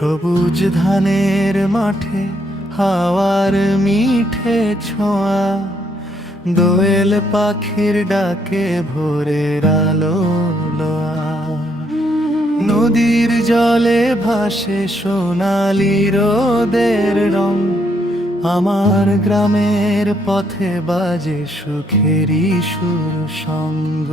সবুজ ধানের মাঠে হাওয়ার মিঠে ছোঁয়া, দোয়েল পাখির ডাকে ভোরের আলো লোয়া। নদীর জলে ভাসে সোনালি রোদের রং, আমার গ্রামের পথে বাজে সুখেরই সুর সঙ্গ।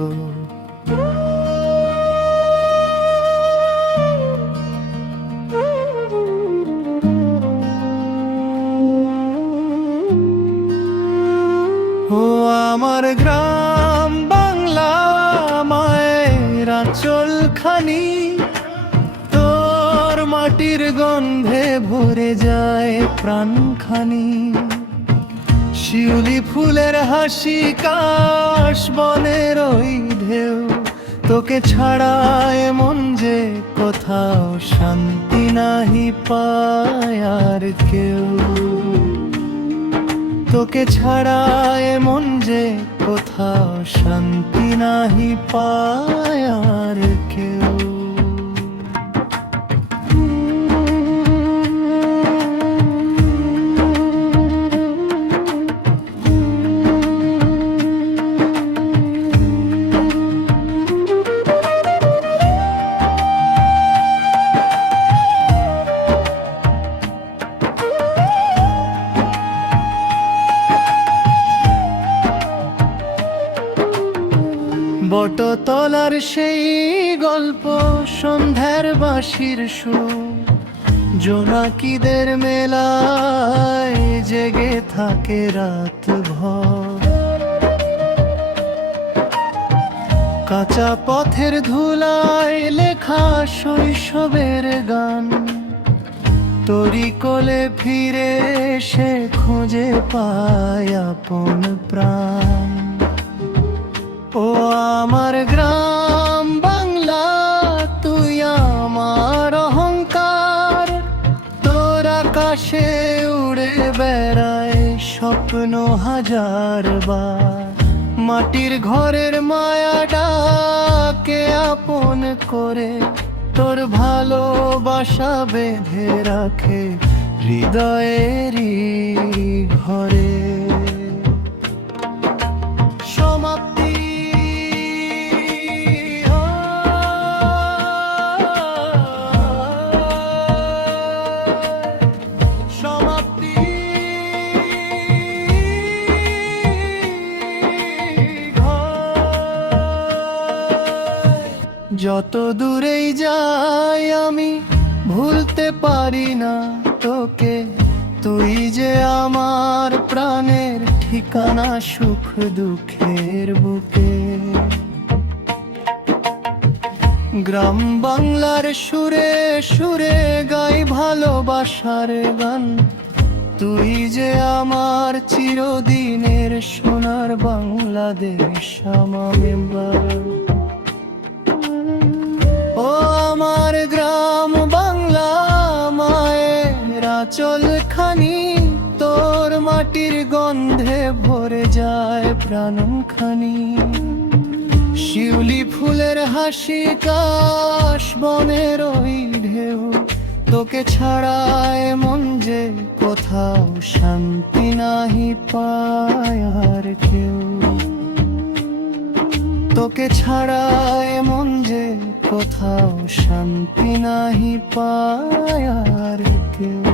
ও আমার গ্রাম বাংলা মায়ের আঁচলখানি, তোর মাটির গন্ধে ভরে যায় প্রাণখানি। শিউলি ফুলের হাসি কাশ বনের ওই ঢেউ, তোকে ছাড়ায় মন যে কোথাও শান্তি নাহি পায় আর কেউ। তোকে ছাড়ায় মন যে কোথাও শান্তি নাহি পায় আর কেউ। বটতলার সেই গল্প, সন্ধ্যার বাঁশির সুর, জোনাকিদের মেলায় জেগে থাকে রাত ভর। কাঁচা পথের ধুলায় লেখা শৈশবের গান, তোরি কোলে ফিরে সে খুঁজে পায় আপন প্রাণ। ও আমার গ্রাম বাংলা, তুই আমার অহংকার, তোর আকাশে উড়ে বেড়ায় স্বপ্ন হাজার বার। মাটির ঘরের মায়া ডাকে আপন করে, তোর ভালোবাসা বেঁধে রাখে হৃদয়েরই ঘরে। সমাপ্তি যত দূরেই যাই আমি ভুলতে পারি না তোকে, তুই যে আমার প্রাণের ঠিকানা সুখ দুঃখের বুকে। গ্রাম বাংলার সুরে সুরে গাই ভালোবাসার গান, তুই যে আমার চিরদিনের সোনার বাংলাদেশ আমার। ও আমার গ্রাম বাংলা মায়ের আঁচলখানি, তোর মাটির গন্ধে ভরে যায় প্রাণখানি। শিউলি ফুলের হাসি কাশ বনের ওই ঢেউ, তোকে ছাড়ায় মন যে কোথাও শান্তি নাহি পায় আর কেউ। তোকে ছাড়ায় মন যে কোথাও শান্তি নাহি পায় আর কেউ।